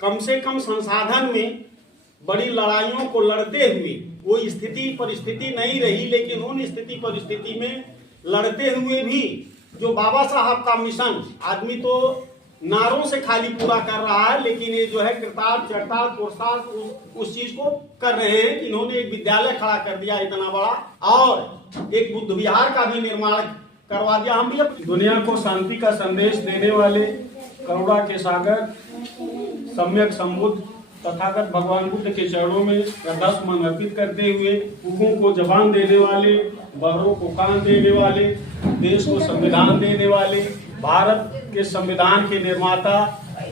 कम से कम संसाधन में बड़ी लड़ाइयों को लड़ते हुए वो स्थिति परिस्थिति नहीं रही, लेकिन उन स्थिति परिस्थिति में लड़ते हुए भी जो बाबा साहब का मिशन आदमी तो नारों से खाली पूरा कर रहा है, लेकिन ये जो है कृतार्थ चरितार्थ पुरुषार्थ उस चीज को कर रहे हैं कि इन्होंने एक विद्यालय खड़ा कर दिया इतना बड़ा और एक बुद्ध विहार का भी निर्माण करवा दिया। हम भी दुनिया को शांति का संदेश देने वाले करुणा के सागर सम्यक संबुद्ध तथागत भगवान बुद्ध के चरणों में श्रद्धा सुमन अर्पित करते हुए भूखों को जबान देने वाले, बहरों को कान देने वाले, देश को संविधान देने वाले, भारत के संविधान के निर्माता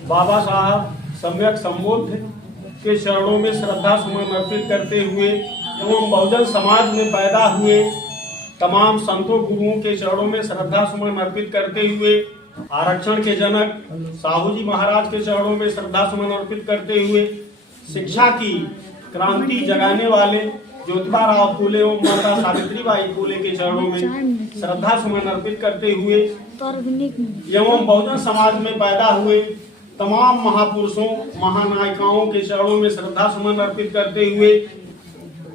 बाबा साहब सम्यक संबुद्ध के चरणों में श्रद्धा सुमन अर्पित करते हुए एवं बहुजन समाज में पैदा हुए तमाम संतों गुरुओं के चरणों में श्रद्धा सुमन अर्पित करते हुए आरक्षण के जनक साहू जी महाराज के चरणों में श्रद्धा सुमन अर्पित करते हुए शिक्षा की क्रांति जगाने वाले ज्योतिबा राव फूले एवं माता सावित्रीबाई फूले के चरणों में श्रद्धा सुमन अर्पित करते हुए एवं बहुजन समाज में पैदा हुए तमाम महापुरुषों महानायिकाओं के चरणों में श्रद्धा सुमन अर्पित करते हुए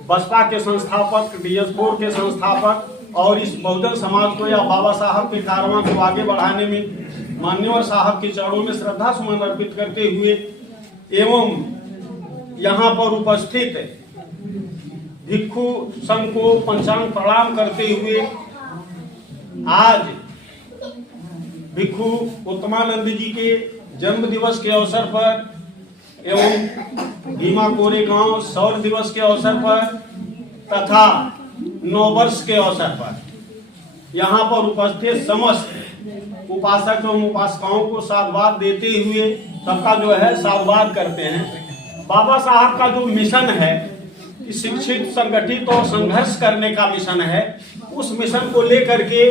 बसपा के संस्थापक DS4 के संस्थापक और इस बहुजन समाज को या बाबा साहब के कारवां को आगे बढ़ाने में मान्यवर साहब के चरणों में श्रद्धा सुमन अर्पित करते हुए एवं यहाँ पर उपस्थित भिक्षु संघ को पंचांग प्रणाम करते हुए आज भिक्षु उत्तमानंद जी के जन्म दिवस के अवसर पर एवं भीमा कोरेगांव सौर दिवस के अवसर पर तथा 9 वर्ष के अवसर पर यहाँ पर उपस्थित समस्त उपासक एवं उपासकाओं को साधुवाद देते हुए सबका जो है साधुवाद करते हैं। बाबा साहब का जो मिशन है कि शिक्षित संगठित और संघर्ष करने का मिशन है, उस मिशन को लेकर के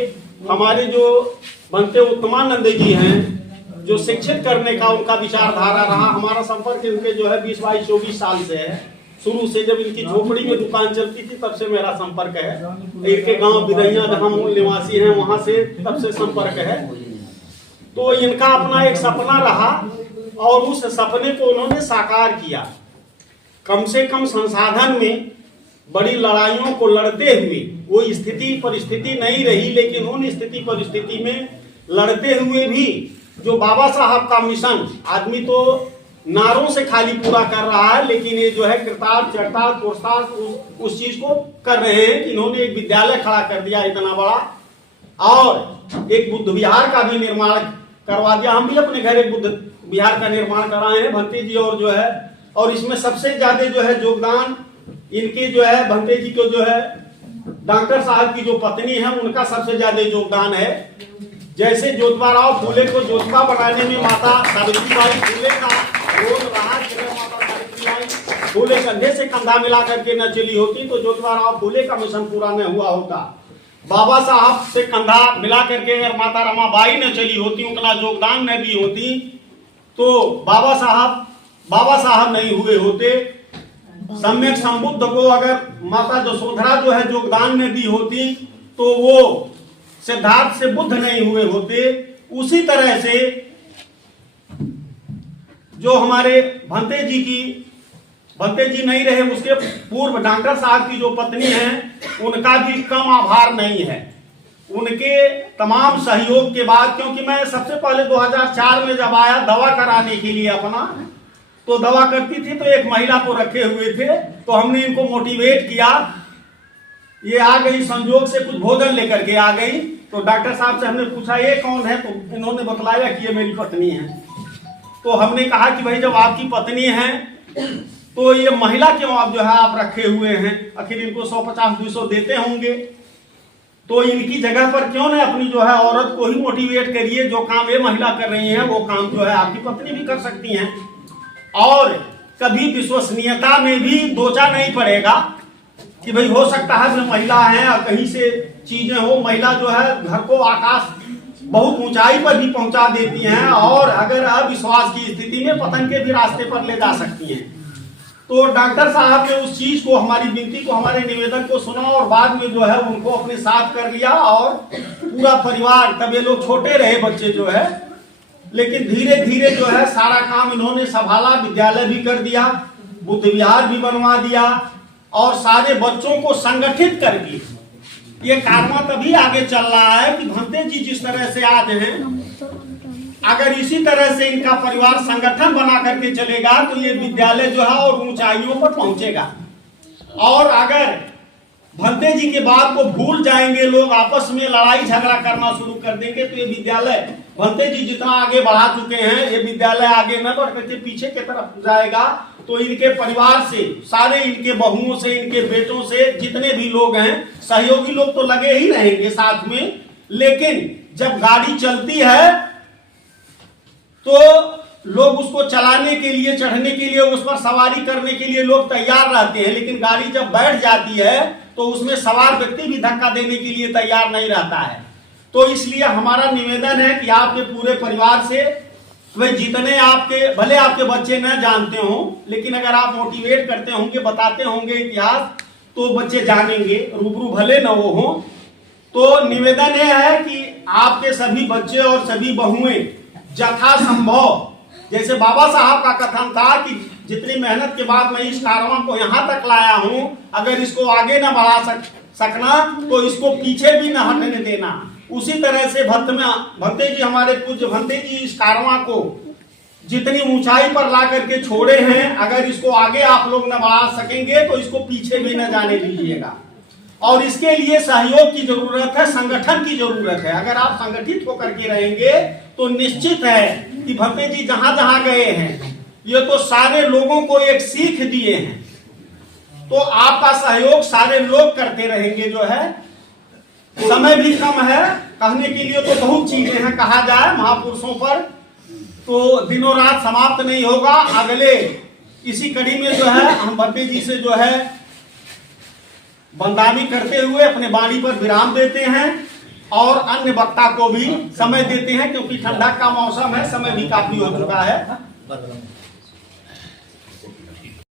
हमारे जो बनते उत्तमानंद जी हैं जो शिक्षित करने का उनका विचारधारा रहा। हमारा संपर्क इनके जो है 20-22-24 साल से है। शुरू से जब इनकी झोपड़ी में दुकान चलती थी तब से मेरा संपर्क है। इनके गांव बिदैया जहां मूल निवासी हैं वहां से तब से संपर्क है। तो इनका अपना एक सपना रहा और उस सपने को उन्होंने साकार किया। कम से कम संसाधन में बड़ी लड़ाइयों को लड़ते हुए वो स्थिति परिस्थिति नहीं रही, लेकिन उन स्थिति परिस्थिति में लड़ते हुए भी जो बाबा साहब का मिशन आदमी तो नारों से खाली पूरा कर रहा है, लेकिन ये जो है कृतार्थ चरितार्थ पुरुषार्थ उस चीज को कर रहे हैं कि इन्होंने एक विद्यालय खड़ा कर दिया इतना बड़ा और एक बुद्ध विहार का भी निर्माण करवा दिया। हम भी अपने घर एक बुद्ध विहार का निर्माण कराए हैं भंते जी और जो है, और इसमें सबसे ज्यादा जो है योगदान इनके जो है भंते जी को जो है डॉक्टर साहब की जो पत्नी है उनका सबसे ज्यादा योगदान है। जैसे ज्योतिबा राव फूले को ज्योतिबा बनाने में माता सावित्रीबाई फूले का रोल रहा, माता सावित्रीबाई फूले कंधे से कंधा मिला करके न चली होती तो ज्योतिबा राव फूले का मिशन पूरा न हुआ होता। बाबा साहब से कंधा मिला करके अगर माता रमाबाई न चली होती, उनका योगदान न दी होती तो बाबा साहब नहीं हुए होते। सम्यक संबुद्ध को अगर माता यशोधरा जो है योगदान न दी होती तो वो सिद्धार्थ से बुद्ध नहीं हुए होते। उसी तरह से जो हमारे भंते जी नहीं रहे, उसके पूर्व डॉक्टर साहब की जो पत्नी है उनका भी कम आभार नहीं है। उनके तमाम सहयोग के बाद, क्योंकि मैं सबसे पहले 2004 में जब आया दवा कराने के लिए अपना, तो दवा करती थी तो एक महिला को रखे हुए थे, तो हमने इनको मोटिवेट किया। ये आ गई संजोग से कुछ भोजन लेकर के आ गई, तो डॉक्टर साहब से हमने पूछा ये कौन है, तो इन्होंने बतलाया कि ये मेरी पत्नी है। तो हमने कहा कि भाई जब आपकी पत्नी है तो ये महिला क्यों आप जो है आप रखे हुए हैं, आखिर इनको 150-200 देते होंगे, तो इनकी जगह पर क्यों न अपनी जो है औरत को ही मोटिवेट करिए। जो काम ये महिला कर रही है वो काम जो है आपकी पत्नी भी कर सकती हैं। और कभी विश्वसनीयता में भी दोचा नहीं पड़ेगा कि भाई हो सकता है जो महिला है और कहीं से चीजें हो। महिला जो है घर को आकाश बहुत ऊंचाई पर भी पहुंचा देती हैं और अगर अविश्वास की स्थिति में पतन के भी रास्ते पर ले जा सकती हैं। तो डॉक्टर साहब ने उस चीज को, हमारी विनती को, हमारे निवेदन को सुना और बाद में जो है उनको अपने साथ कर लिया और पूरा परिवार, तब ये लोग छोटे रहे बच्चे जो है, लेकिन धीरे धीरे जो है सारा काम इन्होंने संभाला, विद्यालय भी कर दिया, बुद्ध विहार भी बनवा दिया और सारे बच्चों को संगठित करके ये कारवां तभी आगे चल रहा है कि भंते जी जिस तरह से आज हैं, अगर इसी तरह से इनका परिवार संगठन बना करके चलेगा तो ये विद्यालय जो है और ऊंचाइयों पर पहुंचेगा। और अगर भंते जी के बात को भूल जाएंगे लोग, आपस में लड़ाई झगड़ा करना शुरू कर देंगे, तो ये विद्यालय भंते जी जितना आगे बढ़ा चुके हैं, ये विद्यालय आगे न बढ़ करके पीछे की तरफ जाएगा। तो इनके परिवार से, सारे इनके बहुओं से, इनके बेटों से, जितने भी लोग हैं, सहयोगी लोग तो लगे ही रहेंगे साथ में, लेकिन जब गाड़ी चलती है तो लोग उसको चलाने के लिए, चढ़ने के लिए, उस पर सवारी करने के लिए लोग तैयार रहते हैं, लेकिन गाड़ी जब बैठ जाती है तो उसमें सवार व्यक्ति भी धक्का देने के लिए तैयार नहीं रहता है। तो इसलिए हमारा निवेदन है कि आपके पूरे परिवार से, वे जितने आपके, भले आपके बच्चे न जानते हो, लेकिन अगर आप मोटिवेट करते होंगे, बताते होंगे इतिहास, तो बच्चे जानेंगे, रूबरू भले न वो हो। तो निवेदन यह है कि आपके सभी बच्चे और सभी बहुएं यथासंभव, जैसे बाबा साहब का कथन था कि जितनी मेहनत के बाद मैं इस कारवां को यहाँ तक लाया हूँ, अगर इसको आगे न बढ़ा सकना तो इसको पीछे भी न हटने देना। उसी तरह से भंते जी, हमारे पूज्य भंते जी इस कारवां को जितनी ऊंचाई पर ला करके छोड़े हैं, अगर इसको आगे आप लोग न बढ़ा सकेंगे तो इसको पीछे भी न जाने दीजिएगा। और इसके लिए सहयोग की जरूरत है, संगठन की जरूरत है। अगर आप संगठित होकर के रहेंगे तो निश्चित है कि भंते जी जहां जहां गए हैं, ये तो सारे लोगों को एक सीख दिए हैं। तो आपका सहयोग सारे लोग करते रहेंगे। जो है समय भी कम है, कहने के लिए तो बहुत चीजें हैं, कहा जाए महापुरुषों पर तो दिनों रात समाप्त नहीं होगा। अगले इसी कड़ी में जो है हम भंते जी से जो है बंदानी करते हुए अपने वाणी पर विराम देते हैं और अन्य वक्ता को भी समय देते हैं, क्योंकि ठंडा का मौसम है, समय भी काफी हो चुका है।